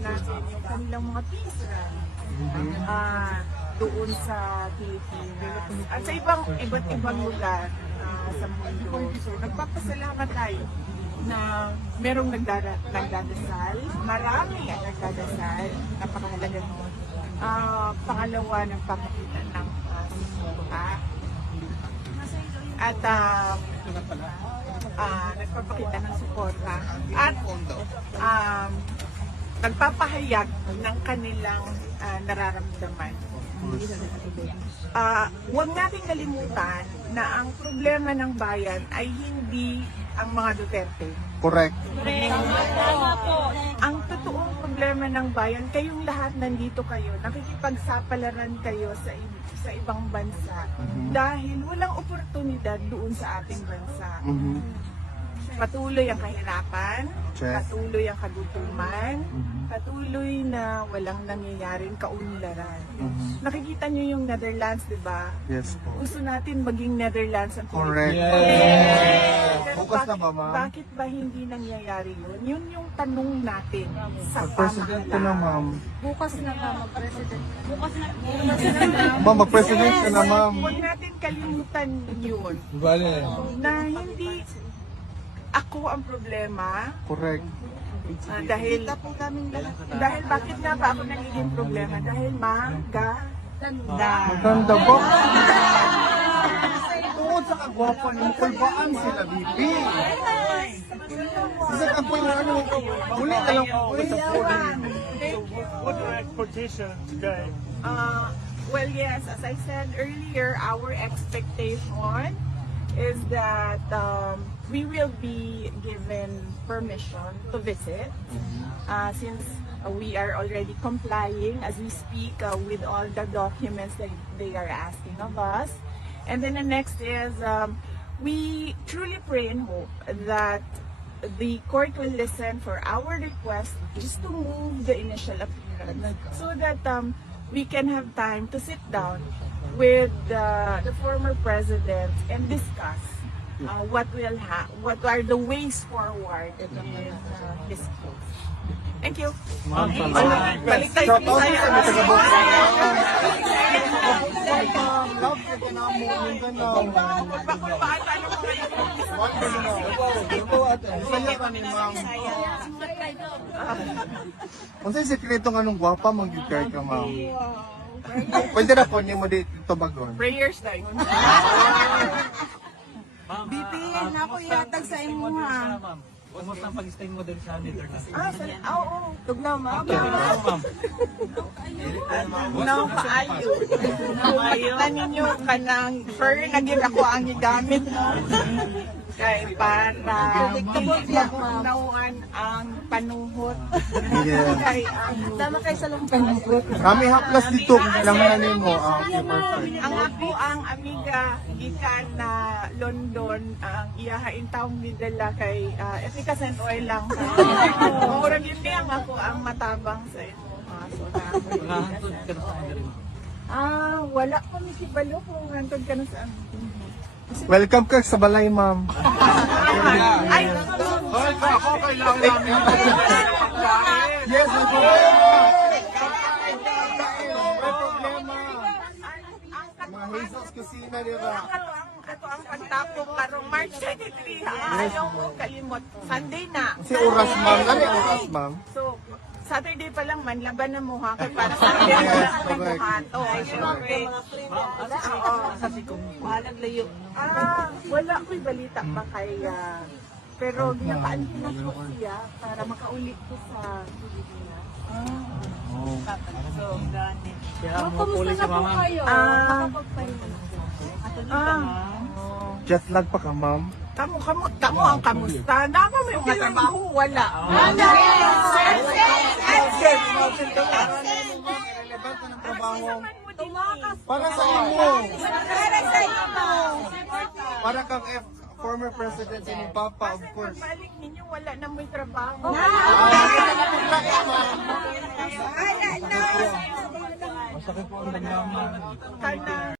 natin yung kanilang mga peace run doon sa Pilipinas at sa iba't ibang lugar sa mundo. So nagpapasalamat tayo na merong nagdadasal, marami ang nagdadasal, napakahalaga nun. Pangalawa, nagpapakita ng suporta. At nagpapakita ng suporta. At nagpapahayag ng kanilang nararamdaman. Huwag nating kalimutan na ang problema ng bayan ay hindi ang mga Duterte. Correct. Ang totoong problema ng bayan, kayong lahat nandito kayo, nakikipagsapalaran kayo sa ibang bansa dahil walang oportunidad doon sa ating bansa. Patuloy ang kahirapan, patuloy ang kagutuman, patuloy na walang nangyayaring kaunlaran. Nakikita niyo yung Netherlands, di ba? Yes po. Gusto natin maging Netherlands ang Correct. Pero Bukas na ba, ma'am? bakit ba hindi nangyayari yun? Yun yung tanong natin sa Mag-president ka na, ma'am. Bukas na ka mag-president. Bukas na. Ma'am, mag-president ka na, ma'am. Huwag natin kalimutan yun. Na hindi ako ang problema. Correct. Dahil bakit nga ba ako nagiging problema? Dahil maganda. Maganda po. Tungkol sa kagwapo ng kulbaan sila, Bibi. Isa ka po yung ano, huli na lang po sa podium. What are expectations today? Well, yes, as I said earlier, our expectation is that we will be given permission to visit since we are already complying as we speak with all the documents that they are asking of us. And then the next is we truly pray and hope that the court will listen for our request just to move the initial appearance so that we can have time to sit down with the former president and discuss what are the ways forward in his case. Thank you. Balik tayo sa Bisaya. Love ka na mo, Mindanao. Kulbaan, ano mo ngayon? One Mindanao. Ito ate, saya ka ni ma'am. Kung sa'yo sekreto nga nung gwapa, mag-care ka, ma'am. Pwede na po, hindi mo dito bagon. Prayers na yun. Bibi, nako ihatag sa imo ha. Kumusta ang pag-stay mo doon sa Netherlands? Oo. Tugnaw, ma'am. Ma'am. No, paayo. Nakita ninyo ka ng fur na ako ang igamit mo. Kay para nauan ang panuhot. Kay Tama kay sa panuhot. Kami haplas dito, lang na nimo. Perfect. ang ako ang amiga gikan na London ang iyahain taong nidala kay efficacy and oil lang. Murag yun ang ako ang matabang sa ito. So Nakahantod ka na sa kanila. wala ko ni Sibalo kung hantod ka na saan. Welcome ka sa balay, ma'am. Ay, Ako kailangan namin. Yes, may problema. Mga Jesus Kusina, di ba? Ito ang pagtapong karong March 23. Ayaw mo kalimot. Sunday na. Si Oras, ma'am. Ano yung Oras, ma'am? So, Saturday pa lang man, laban na mo ha. Kaya para Sunday na lang mo ha. Siyempre. Wala ko'y balita pa kay... pero ginapaan ko na po siya para makaulit ko sa Pilipinas. So, ganit. Kaya mo puli si mama. Jet lag pa ka, ma'am? Kamu ang kamusta? Dapat mo yung mga trabaho, wala. Relevant na ng trabaho. Para sa imo. Para kang former president ni Papa, of course. Balik ninyo, wala na may trabaho. Masakit po ang nagmama. Kana